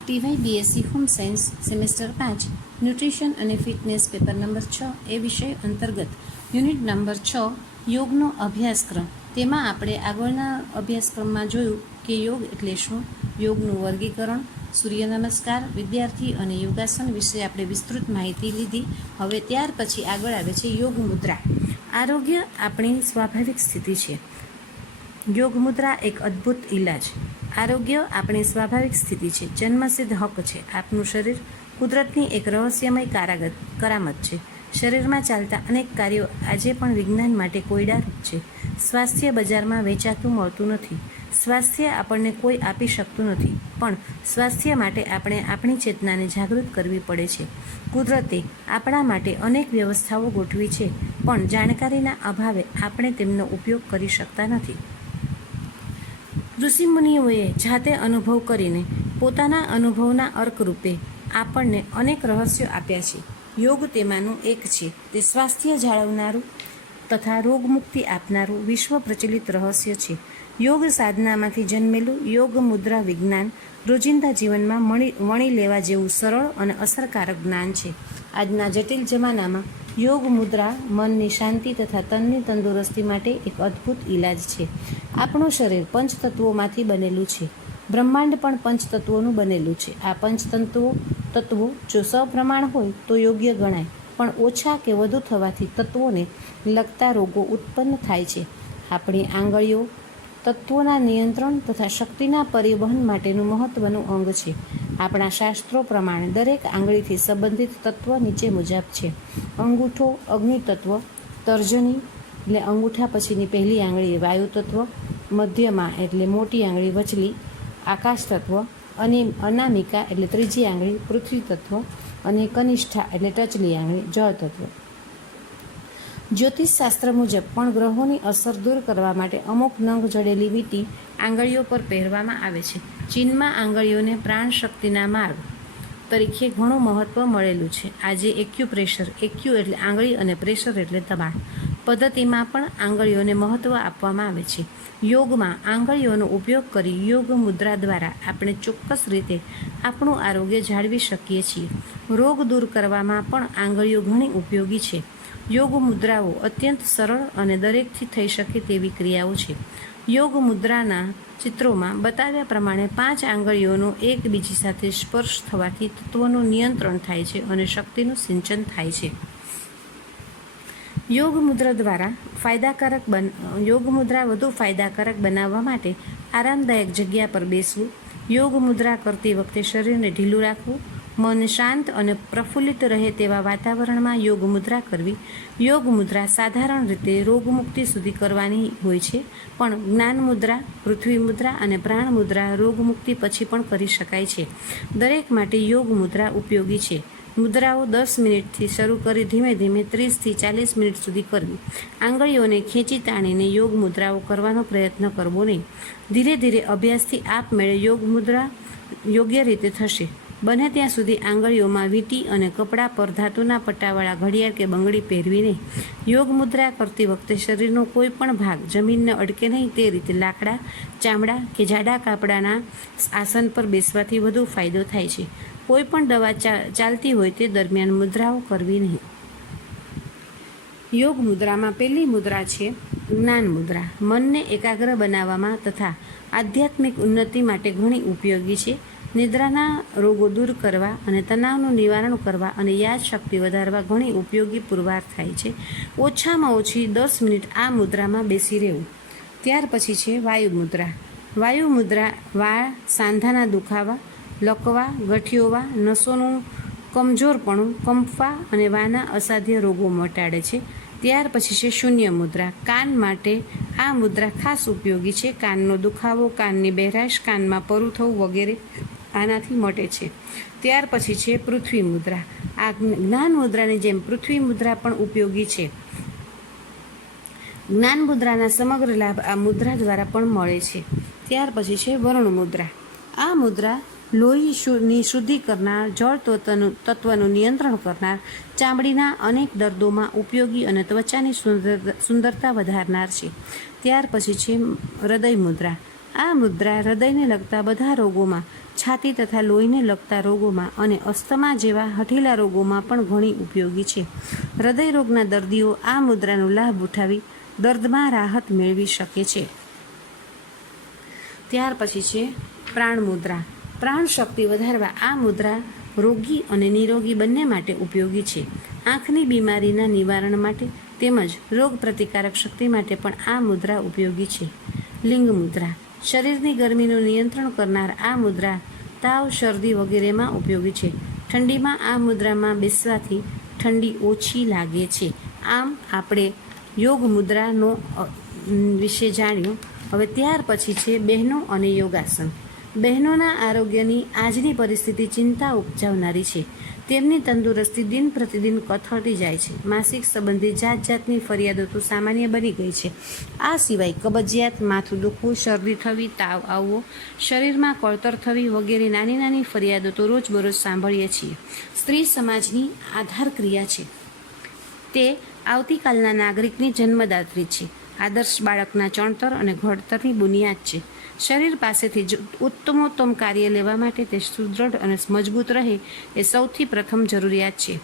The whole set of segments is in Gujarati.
ટીવાય B.Sc home science semester 5 nutrition અને ફિટનેસ પેપર નંબર 6 એ વિષય અંતર્ગત યુનિટ નંબર 6 યોગનો અભ્યાસક્રમ. તેમાં આપણે આગળના અભ્યાસક્રમમાં જોયું કે યોગ એટલે શું, યોગનું વર્ગીકરણ, સૂર્ય નમસ્કાર, વિદ્યાર્થી અને યોગાસન વિશે આપણે વિસ્તૃત માહિતી લીધી. હવે ત્યાર પછી આગળ આવે છે યોગ મુદ્રા. આરોગ્ય આપણી સ્વાભાવિક સ્થિતિ છે. યોગ મુદ્રા એક અદ્ભુત ઇલાજ. આરોગ્ય આપણી સ્વાભાવિક સ્થિતિ છે, જન્મસિદ્ધ હક છે. આપનું શરીર કુદરતની એક રહસ્યમય કરામત છે. શરીરમાં ચાલતા અનેક કાર્યો આજે પણ વિજ્ઞાન માટે કોયડારૂપ છે. સ્વાસ્થ્ય બજારમાં વેચાતું મળતું નથી. સ્વાસ્થ્ય આપણને કોઈ આપી શકતું નથી, પણ સ્વાસ્થ્ય માટે આપણે આપણી ચેતનાને જાગૃત કરવી પડે છે. કુદરતે આપણા માટે અનેક વ્યવસ્થાઓ ગોઠવી છે, પણ જાણકારીના અભાવે આપણે તેમનો ઉપયોગ કરી શકતા નથી. ઋષિમુનિઓએ જાતે અનુભવ કરીને પોતાના અનુભવના અર્કરૂપે આપણને અનેક રહસ્યો આપ્યા છે. યોગ તેમાંનું એક છે. તે સ્વાસ્થ્ય જાળવનારું તથા રોગમુક્તિ આપનારું વિશ્વ પ્રચલિત રહસ્ય છે. યોગ સાધનામાંથી જન્મેલું યોગ મુદ્રા વિજ્ઞાન રોજિંદા જીવનમાં વણી લેવા જેવું સરળ અને અસરકારક જ્ઞાન છે. આજના જટિલ જમાનામાં યોગ મુદ્રા મનની શાંતિ તથા તનની તંદુરસ્તી માટે એક અદ્ભુત ઇલાજ છે. આપણું શરીર પંચતત્વોમાંથી બનેલું છે. બ્રહ્માંડ પણ પંચતત્વોનું બનેલું છે. આ તત્વો જો સપ્રમાણ હોય તો યોગ્ય ગણાય, પણ ઓછા કે વધુ થવાથી તત્વોને લગતા રોગો ઉત્પન્ન થાય છે. આપણી આંગળીઓ તત્વોના નિયંત્રણ તથા શક્તિના પરિવહન માટેનું મહત્વનું અંગ છે. આપણા શાસ્ત્રો પ્રમાણે દરેક આંગળીથી સંબંધિત તત્વ નીચે મુજબ છે. અંગૂઠો અગ્નિ તત્વ, તર્જની એટલે અંગૂઠા પછીની પહેલી આંગળી વાયુ તત્વ, મધ્યમાં એટલે મોટી આંગળી વચલી આકાશ તત્વ, અને અનામિકા એટલે ત્રીજી આંગળી પૃથ્વી તત્વ, અને કનિષ્ઠા એટલે ટચલી આંગળી જળ તત્વ. જ્યોતિષશાસ્ત્ર મુજબ પણ ગ્રહોની અસર દૂર કરવા માટે અમુક નંગ જડેલી વીંટી આંગળીઓ પર પહેરવામાં આવે છે. ચીનમાં આંગળીઓને પ્રાણ શક્તિના માર્ગ તરીકે ઘણું મહત્વ મળેલું છે. આજે એક્યુપ્રેશર, એક્યુ એટલે આંગળી અને પ્રેશર એટલે દબાણ પદ્ધતિમાં પણ આંગળીઓને મહત્વ આપવામાં આવે છે. યોગમાં આંગળીઓનો ઉપયોગ કરી યોગ મુદ્રા દ્વારા આપણે ચોક્કસ રીતે આપણું આરોગ્ય જાળવી શકીએ છીએ. રોગ દૂર કરવામાં પણ આંગળીઓ ઘણી ઉપયોગી છે. યોગ મુદ્રાઓ અત્યંત સરળ અને દરેકથી થઈ શકે તેવી ક્રિયાઓ છે. યોગ મુદ્રાના ચિત્રોમાં બતાવ્યા પ્રમાણે 5 આંગળીઓનો એકબીજી સાથે સ્પર્શ થવાથી તત્વોનું નિયંત્રણ થાય છે અને શક્તિનું સિંચન થાય છે. યોગ મુદ્રા વધુ ફાયદાકારક બનાવવા માટે આરામદાયક જગ્યા પર બેસવું, યોગ મુદ્રા કરતી વખતે શરીરને ઢીલું રાખવું, મન શાંત અને પ્રફુલ્લિત રહે તેવા વાતાવરણમાં યોગ મુદ્રા કરવી. યોગ મુદ્રા સાધારણ રીતે રોગમુક્તિ સુધી કરવાની હોય છે, પણ જ્ઞાન મુદ્રા, પૃથ્વી મુદ્રા અને પ્રાણ મુદ્રા રોગમુક્તિ પછી પણ કરી શકાય છે. દરેક માટે યોગ મુદ્રા ઉપયોગી છે. મુદ્રાઓ 10 મિનિટથી શરૂ કરી ધીમે ધીમે 30થી 40 મિનિટ સુધી કરવી. આંગળીઓને ખેંચી તાણીને યોગ મુદ્રાઓ કરવાનો પ્રયત્ન કરવો નહીં. ધીરે ધીરે અભ્યાસથી આપમેળે યોગ મુદ્રા યોગ્ય રીતે થશે. બને ત્યાં સુધી આંગળીઓમાં વીંટી અને કપડા પર ધાતુના પટ્ટાવાળા ઘડિયાળ કે બંગડી પહેરવી નહીં. યોગ મુદ્રા કરતી વખતે શરીરનો કોઈ પણ ભાગ જમીનને અડકે નહીં તે રીતે લાકડા, ચામડા કે જાડા કાપડાના આસન પર બેસવાથી વધુ ફાયદો થાય છે. કોઈ પણ દવા ચાલતી હોય તે દરમિયાન મુદ્રાઓ કરવી નહીં. યોગ મુદ્રામાં પહેલી મુદ્રા છે જ્ઞાન મુદ્રા. મનને એકાગ્ર બનાવવામાં તથા આધ્યાત્મિક ઉન્નતિ માટે ઘણી ઉપયોગી છે. નિદ્રાના રોગો દૂર કરવા અને તણાવનું નિવારણ કરવા અને યાદશક્તિ વધારવા ઘણી ઉપયોગી પુરવાર થાય છે. ઓછામાં ઓછી 10 મિનિટ આ મુદ્રામાં બેસી રહેવું. ત્યાર પછી છે વાયુ મુદ્રા. વાયુ મુદ્રા વાળ, સાંધાના દુખાવા, લકવા, ગઠિયોવા, નસોનું કમજોરપણું, કંપવા અને વાના અસાધ્ય રોગો મટાડે છે. ત્યાર પછી છે શૂન્ય મુદ્રા. કાન માટે આ મુદ્રા ખાસ ઉપયોગી છે. કાનનો દુખાવો, કાનની બહેરાશ, કાનમાં પરું થવું વગેરે આનાથી મટે છે. ત્યાર પછી છે પૃથ્વી મુદ્રા. આ જ્ઞાન મુદ્રાની જેમ પૃથ્વી મુદ્રા પણ ઉપયોગી છે. જ્ઞાન મુદ્રાના સમગ્ર લાભ આ મુદ્રા દ્વારા પણ મળે છે. ત્યાર પછી છે વરુણ મુદ્રા. આ મુદ્રા લોહીની શુદ્ધિ કરનાર, જળ તત્વનું નિયંત્રણ કરનાર, ચામડીના અનેક દર્દોમાં ઉપયોગી અને ત્વચાની સુંદરતા વધારનાર છે. ત્યાર પછી છે હૃદય મુદ્રા. આ મુદ્રા હૃદયને લગતા બધા રોગોમાં, છાતી તથા લોહીને લગતા રોગોમાં અને અસ્થમા જેવા હઠીલા રોગોમાં પણ ઘણી ઉપયોગી છે. હૃદય રોગના દર્દીઓ આ મુદ્રાનો લાભ ઉઠાવી દર્દમાં રાહત મેળવી શકે છે. ત્યાર પછી છે પ્રાણ મુદ્રા. પ્રાણ શક્તિ વધારવા આ મુદ્રા રોગી અને નિરોગી બંને માટે ઉપયોગી છે. આંખની બીમારીના નિવારણ માટે તેમજ રોગ પ્રતિકારક શક્તિ માટે પણ આ મુદ્રા ઉપયોગી છે. લિંગ મુદ્રા. શરીરની ગરમીનું નિયંત્રણ કરનાર આ મુદ્રા તાવ, શરદી વગેરેમાં ઉપયોગી છે. ઠંડીમાં આ મુદ્રામાં બેસવાથી ઠંડી ઓછી લાગે છે. આમ આપણે યોગ મુદ્રાનો વિશે જાણ્યું. હવે ત્યાર પછી છે બહેનો અને યોગાસન. બહેનોના આરોગ્યની આજની પરિસ્થિતિ ચિંતા ઉપજાવનારી છે. તેમની તંદુરસ્તી દિન પ્રતિદિન કથળતી જાય છે. માસિક સંબંધી જાત જાતની ફરિયાદો તો સામાન્ય બની ગઈ છે. આ સિવાય કબજિયાત, માથું દુખવું, શરદી થવી, તાવ આવવો, શરીરમાં કળતર થવી વગેરે નાની નાની ફરિયાદો તો રોજબરોજ સાંભળીએ છીએ. સ્ત્રી સમાજની આધાર ક્રિયા છે. તે આવતીકાલના નાગરિકની જન્મદાત્રી છે. આદર્શ બાળકના ચણતર અને ઘડતરની બુનિયાદ છે. શરીર પાસેથી ઉત્તમોત્તમ કાર્ય લેવા માટે તે સુદૃઢ અને મજબૂત રહે એ સૌથી પ્રથમ જરૂરિયાત છે.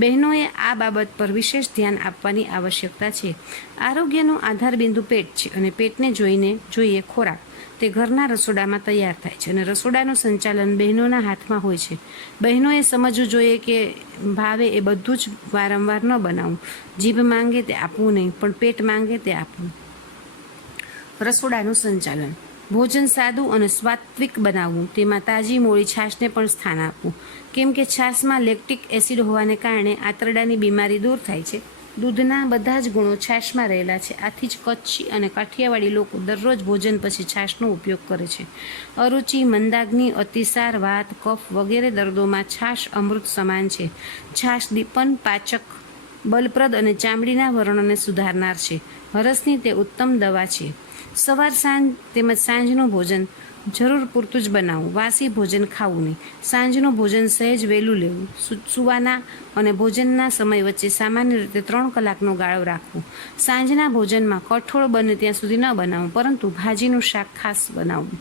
બહેનોએ આ બાબત પર વિશેષ ધ્યાન આપવાની આવશ્યકતા છે. આરોગ્યનો આધારબિંદુ પેટ છે અને પેટને જોઈએ ખોરાક તે ઘરના રસોડામાં તૈયાર થાય છે અને રસોડાનું સંચાલન બહેનોના હાથમાં હોય છે. બહેનોએ સમજવું જોઈએ કે ભાવે એ બધું જ વારંવાર ન બનાવવું. જીભ માંગે તે આપવું નહીં, પણ પેટ માંગે તે આપવું. રસોડાનું સંચાલન. ભોજન સાદું અને સાત્વિક બનાવવું. તેમાં તાજી મોળી છાશને પણ સ્થાન આપવું, કેમ કે છાશમાં લેક્ટિક એસિડ હોવાને કારણે આંતરડાની બીમારી દૂર થાય છે. દૂધના બધા જ ગુણો છાશમાં રહેલા છે. આથી જ કચ્છી અને કાઠિયાવાડી લોકો દરરોજ ભોજન પછી છાશનો ઉપયોગ કરે છે. અરુચિ, મંદાગ્નિ, અતિસાર, વાત, કફ વગેરે દર્દોમાં છાશ અમૃત સમાન છે. છાશ દીપન, પાચક, બલપ્રદ અને ચામડીના વર્ણને સુધારનાર છે. હરસની તે ઉત્તમ દવા છે. સવાર સાંજ તેમજ સાંજનું ભોજન જરૂર પૂરતું જ બનાવવું. વાસી ભોજન ખાવું નહીં. સાંજનું ભોજન સહેજ વહેલું લેવું. સૂવાના અને ભોજનના સમય વચ્ચે સામાન્ય રીતે 3 કલાકનો ગાળો રાખવો. સાંજના ભોજનમાં કઠોળ બને ત્યાં સુધી ન બનાવવું, પરંતુ ભાજીનું શાક ખાસ બનાવવું.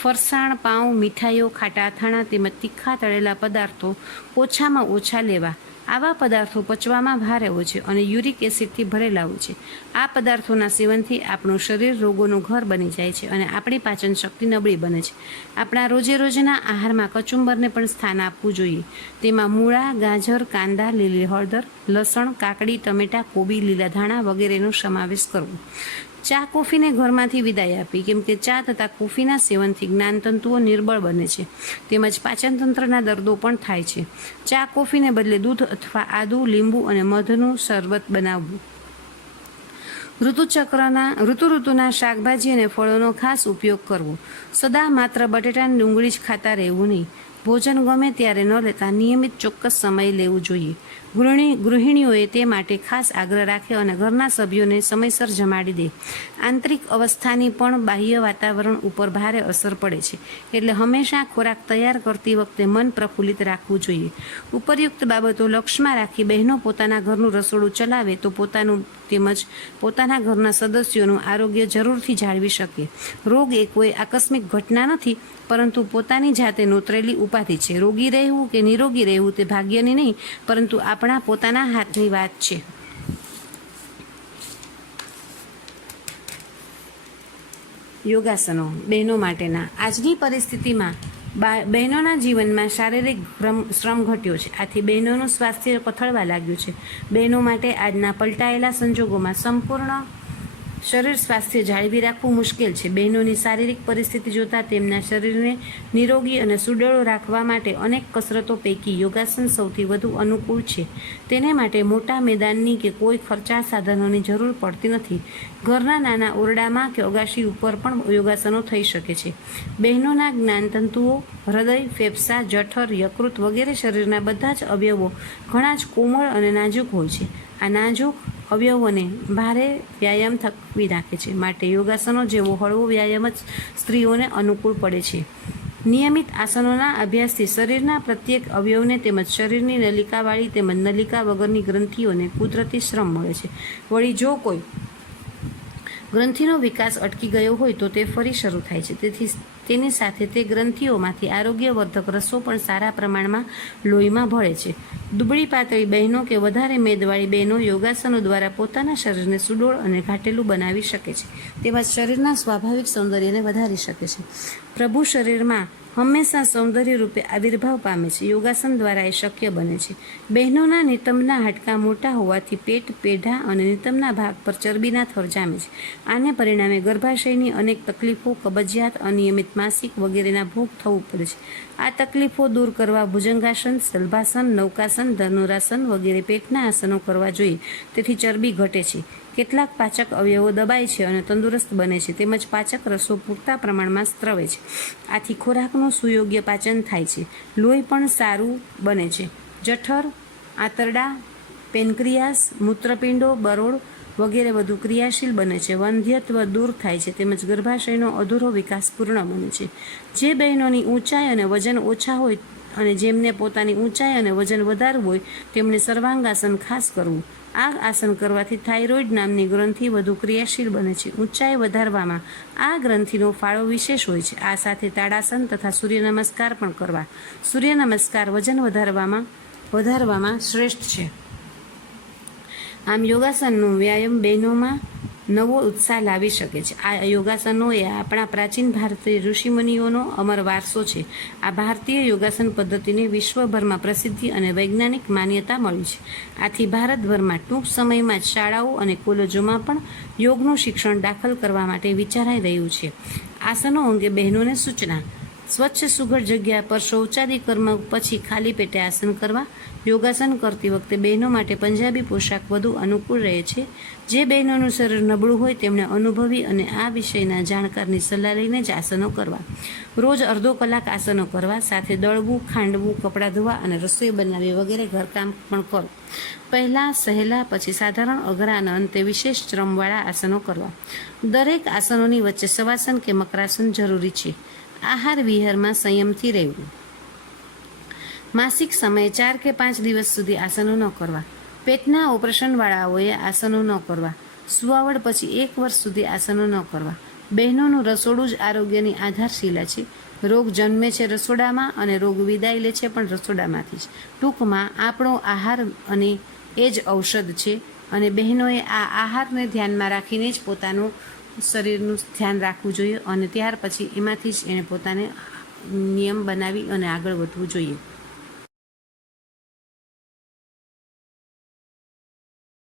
ફરસાણ, પાઉં, મીઠાઈઓ, ખાટા અથાણા તેમજ તીખા તળેલા પદાર્થો ઓછામાં ઓછા લેવા. આવા પદાર્થો પચવામાં ભારે હોય છે અને યુરિક એસિડથી ભરેલા હોય છે. આ પદાર્થોના સેવનથી આપણું શરીર રોગોનું ઘર બની જાય છે અને આપણી પાચન શક્તિ નબળી બને છે. આપણા રોજે રોજના આહારમાં કચુંબરને પણ સ્થાન આપવું જોઈએ. તેમાં મૂળા, ગાજર, કાંદા, લીલી હળદર, લસણ, કાકડી, ટમેટા, કોબી, લીલા ધાણા વગેરેનો સમાવેશ કરવો. ચા કોફીને ઘરમાંથી વિદાય આપી, કેમ કે ચા તથા કોફીના સેવનથી જ્ઞાનતંતુઓ નિર્બળ બને છે તેમજ પાચનતંત્રના દર્દો પણ થાય છે. ચા કોફીને બદલે દૂધ અથવા આદુ, લીંબુ અને મધનું શરબત બનાવવું. ઋતુના શાકભાજી અને ફળોનો ખાસ ઉપયોગ કરવો. સદા માત્ર બટેટા અને ડુંગળી જ ખાતા રહેવું નહીં. ભોજન ગમે ત્યારે ન લેતા નિયમિત ચોક્કસ સમય લેવું જોઈએ. ગૃહિણીઓએ તે માટે ખાસ આગ્રહ રાખ્યો અને ઘરના સભ્યોને સમયસર જમાડી દે. આંતરિક અવસ્થાની પણ બાહ્ય વાતાવરણ ઉપર ભારે અસર પડે છે, એટલે હંમેશા ખોરાક તૈયાર કરતી વખતે મન પ્રફુલ્લિત રાખવું જોઈએ. ઉપરયુક્ત બાબતો લક્ષ્યમાં રાખી બહેનો પોતાના ઘરનું રસોડું ચલાવે તો પોતાનું તેમજ પોતાના ઘરના સદસ્યોનું આરોગ્ય જરૂરથી જાળવી શકે. રોગ એ કોઈ આકસ્મિક ઘટના નથી, પરંતુ પોતાની જાતે નોતરેલી ઉપાધિ છે. રોગી રહેવું કે નિરોગી રહેવું તે ભાગ્યની નહીં, પરંતુ આપણા પોતાના હાથની વાત છે. યોગાસનો બહેનો માટેના. આજની પરિસ્થિતિમાં બહેનોના જીવનમાં શારીરિક શ્રમ ઘટ્યો છે. આથી બહેનોનું સ્વાસ્થ્ય કથળવા લાગ્યું છે. બહેનો માટે આજના પલટાયેલા સંજોગોમાં સંપૂર્ણ શરીર સ્વાસ્થ્ય જાળવી રાખવું મુશ્કેલ છે. બહેનોની શારીરિક પરિસ્થિતિ જોતાં તેમના શરીરને નિરોગી અને સુડોળ રાખવા માટે અનેક કસરતો પૈકી યોગાસન સૌથી વધુ અનુકૂળ છે. તેને માટે મોટા મેદાનની કે કોઈ ખર્ચાળ સાધનોની જરૂર પડતી નથી. ઘરના નાના ઓરડામાં કે અગાશી ઉપર પણ યોગાસનો થઈ શકે છે. બહેનોના જ્ઞાનતંતુઓ, હૃદય, ફેફસા, જઠર, યકૃત વગેરે શરીરના બધા જ અવયવો ઘણા જ કોમળ અને નાજુક હોય છે. આ નાજુક અવયવોને ભારે વ્યાયામ થકવી નાખે છે. માટે યોગાસનો જેવો હળવો વ્યાયામ જ સ્ત્રીઓને અનુકૂળ પડે છે. નિયમિત આસનોના અભ્યાસથી શરીરના પ્રત્યેક અવયવને તેમજ શરીરની નલિકાવાળી તેમજ નલિકા વગરની ગ્રંથિઓને કુદરતી શ્રમ મળે છે. વળી જો કોઈ ગ્રંથિનો વિકાસ અટકી ગયો હોય તો તે ફરી શરૂ થાય છે. તેથી તેની સાથે તે ગ્રંથિઓમાંથી આરોગ્યવર્ધક રસો પણ સારા પ્રમાણમાં લોહીમાં ભળે છે. દુબળી પાતળી બહેનો કે વધારે મેદવાળી બહેનો યોગાસનો દ્વારા પોતાના શરીરને સુડોળ અને ઘાટેલું બનાવી શકે છે. તેમજ શરીરના સ્વાભાવિક સૌંદર્યને વધારી શકે છે. પ્રભુ શરીરમાં હંમેશા સૌંદર્ય રૂપે આવિર્ભાવ પામે છે. યોગાસન દ્વારા એ શક્ય બને છે. બહેનોના નિતંબના હાડકાં મોટા હોવાથી પેટ, પેઢા અને નિતંબના ભાગ પર ચરબીના થર જામે છે. આને પરિણામે ગર્ભાશયની અનેક તકલીફો, કબજિયાત, અનિયમિત માસિક વગેરેના ભોગ થવું પડે છે. આ તકલીફો દૂર કરવા ભુજંગાસન, શલભાસન, નૌકાસન, ધનુરાસન વગેરે પેટના આસનો કરવા જોઈએ. તેથી ચરબી ઘટે છે. કેટલાક પાચક અવયવો દબાય છે અને તંદુરસ્ત બને છે. તેમજ પાચક રસો પૂરતા પ્રમાણમાં સ્ત્રવે છે. આથી ખોરાકનું સુયોગ્ય પાચન થાય છે. લોહી પણ સારું બને છે. જઠર, આંતરડા, પેનક્રિયાસ, મૂત્રપિંડો, બરોળ વગેરે વધુ ક્રિયાશીલ બને છે. વંધ્યત્વ દૂર થાય છે. તેમજ ગર્ભાશયનો અધૂરો વિકાસ પૂર્ણ બને છે. જે બહેનોની ઊંચાઈ અને વજન ઓછા હોય અને જેમને પોતાની ઊંચાઈ અને વજન વધારવું હોય તેમણે સર્વાંગાસન ખાસ કરવું. આ આસન કરવાથી થાઇરોઇડ નામની ગ્રંથિ વધુ ક્રિયાશીલ બને છે. ઊંચાઈ વધારવામાં આ ગ્રંથિનો ફાળો વિશેષ હોય છે. આ સાથે તાડાસન તથા સૂર્ય નમસ્કાર પણ કરવા. સૂર્ય નમસ્કાર વજન વધારવામાં શ્રેષ્ઠ છે. આમ યોગાસનનો વ્યાયામ બહેનોમાં નવો ઉત્સાહ લાવી શકે છે. આ યોગાસનો એ આપણા પ્રાચીન ભારતીય ઋષિમુનિઓનો અમર વારસો છે. આ ભારતીય યોગાસન પદ્ધતિને વિશ્વભરમાં પ્રસિદ્ધિ અને વૈજ્ઞાનિક માન્યતા મળી છે. આથી ભારતભરમાં ટૂંક સમયમાં જ શાળાઓ અને કોલેજોમાં પણ યોગનું શિક્ષણ દાખલ કરવા માટે વિચારાઈ રહ્યું છે. આસનો અંગે બહેનોને સૂચના. સ્વચ્છ સુઘડ જગ્યા પર શૌચાદિ કર્મ પછી ખાલી પેટે આસન કરવા. યોગાસન કરતી વખતે બહેનો માટે પંજાબી પોશાક વધુ અનુકૂળ રહે છે. જે બહેનોનું શરીર નબળું હોય તેમણે અનુભવી અને આ વિષયના જાણકારની સલાહ લઈને જ આસનો કરવા. રોજ અડધો કલાક આસનો કરવા. સાથે દળવું, ખાંડવું, કપડાં ધોવા અને રસોઈ બનાવવી વગેરે ઘરકામ પણ કરો. પહેલાં સહેલા, પછી સાધારણ, અઘરા અને અંતે વિશેષ શ્રમવાળા આસનો કરવા. દરેક આસનોની વચ્ચે શવાસન કે મકરાસન જરૂરી છે. આહાર વિહારમાં સંયમથી રહેવું. માસિક સમયે 4 કે 5 દિવસ સુધી આસનો ન કરવા. પેટના ઓપરેશનવાળાઓએ આસનો ન કરવા. સુવાવડ પછી 1 વર્ષ સુધી આસનો ન કરવા. બહેનોનું રસોડું જ આરોગ્યની આધારશિલા છે. રોગ જન્મે છે રસોડામાં અને રોગ વિદાય લે છે પણ રસોડામાંથી જ. ટૂંકમાં આપણો આહાર અને એ જ ઔષધ છે અને બહેનોએ આ આહારને ધ્યાનમાં રાખીને જ પોતાનું શરીરનું ધ્યાન રાખવું જોઈએ અને ત્યાર પછી એમાંથી જ એણે પોતાને નિયમ બનાવી અને આગળ વધવું જોઈએ.